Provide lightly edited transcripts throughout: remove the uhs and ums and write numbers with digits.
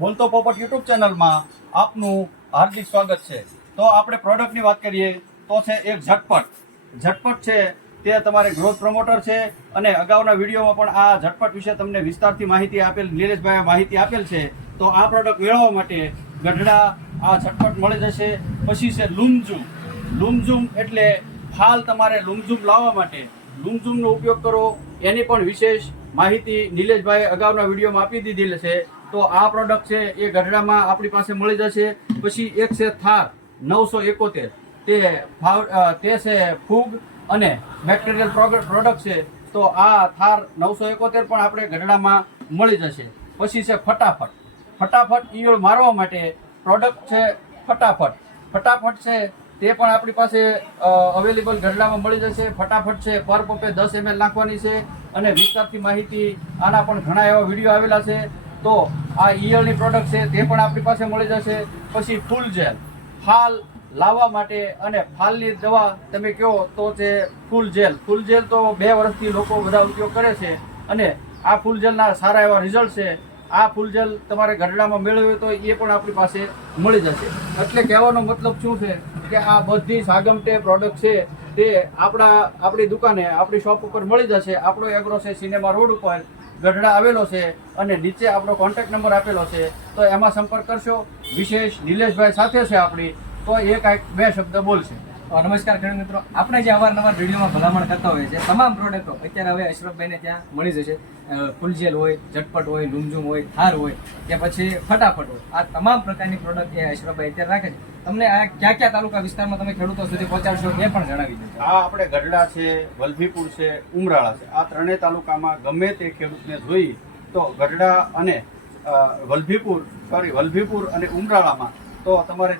બોલતો પોપટ યુટ્યુબ ચેનલમાં આપનું હાર્દિક સ્વાગત છે। તો આપણે પ્રોડક્ટની વાત કરીએ તો છે એક ઝટપટ છે તે તમારે ગ્રોથ પ્રમોટર છે અને અગાઉના વિડીયોમાં પણ આ ઝટપટ વિશે તમને વિસ્તારથી માહિતી આપેલ, નિલેશભાઈએ માહિતી આપેલ છે। તો આ પ્રોડક્ટ મેળવવા માટે ગઢડા આ ઝટપટ મળી જશે। પછી છે લૂમઝૂમ એટલે ફાલ તમારે લૂમઝૂમ લાવવા માટે લૂમઝૂમનો ઉપયોગ કરો, એની પણ વિશેષ માહિતી નિલેશભાઈએ અગાઉના વિડીયોમાં આપી દીધેલી છે। તો આ પ્રોડક્ટ છે એ ગઢડામાં આપણી પાસે મળી જશે। પછી એક છે થાર 971, તે છે ફૂગ અને બેક્ટેરિયલ પ્રોડક્ટ છે। તો આ થાર 971 પણ આપણે ગઢડામાં મળી જશે। પછી છે ફટાફટ ઈયળ મારવા માટે પ્રોડક્ટ છે ફટાફટ છે તે પણ આપણી પાસે અવેલેબલ ગઢડામાં મળી જશે। ફટાફટ છે પર પંપે 10 ml નાખવાની છે અને વિસ્તારથી માહિતી આના પણ ઘણા એવા વિડીયો આવેલા છે। તો આ ઈયળની પ્રોડક્ટ છે તે પણ આપણી પાસે મળી જશે। પછી ફૂલ જેલ ફાલ લાવવા માટે અને ફાલની દવા તમે કહો તો છે ફૂલ જેલ તો 2 વર્ષથી લોકો બધા ઉપયોગ કરે છે અને આ ફૂલ જેલના સારા એવા રિઝલ્ટ છે। આ ફૂલ જેલ તમારે ગઢડામાં મેળવ્યું તો એ પણ આપણી પાસે મળી જશે। એટલે કહેવાનો મતલબ શું છે કે આ બધી સાગમટે પ્રોડક્ટ છે તે આપણી દુકાને આપણી શોપ ઉપર મળી જશે। આપણો એગ્રો છે સિનેમા રોડ ઉપર ગઢડા આવેલો છે અને નીચે આપણો કોન્ટેક્ટ નંબર આપેલો છે। તો એમાં સંપર્ક કરશો। વિશેષ નિલેશભાઈ સાથે છે આપણી, તો એ કાંઈક 2 શબ્દ બોલશે। નમસ્કાર ખેડૂત મિત્રો, આપણે જે અવારનવાર વિડીયોમાં ભલામણ કરતા હોઈએ છીએ તમામ પ્રોડક્ટો અત્યારે હવે અશરફભાઈને ત્યાં મળી જશે। ફૂલજેલ હોય, ઝટપટ હોય, લૂમઝૂમ હોય, થાર હોય કે પછી ફટાફટ હોય, આ તમામ પ્રકારની પ્રોડક્ટ એ અશરફભાઈ અત્યારે રાખે છે। તમને આ કયા તાલુકા વિસ્તારમાં તમે ખેડૂતો સુધી પહોંચાડશો એ પણ જણાવી દો। આ આપણે ગઢડા છે, વલભીપુર છે, ઉમરાળા છે, આ 3 તાલુકામાં ગમે તે ખેડૂતને જોઈ તો ગઢડા અને વલભીપુર અને ઉમરાળામાં તો તમારે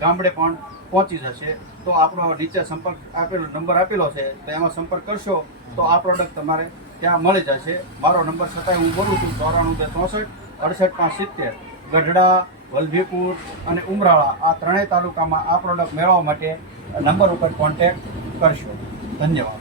ગામડે પણ પહોંચી જશે। તો આપણો નીચે સંપર્ક આપેલો નંબર આપેલો છે તો એમાં સંપર્ક કરશો તો આ પ્રોડક્ટ તમારે ત્યાં મળી જશે। મારો નંબર છતાંય હું બોલું છું 94 63 68 570। ગઢડા, વલભીપુર અને ઉમરાળા આ 3 તાલુકામાં આ પ્રોડક્ટ મેળવવા માટે નંબર ઉપર કોન્ટેક્ટ કરશો। ધન્યવાદ।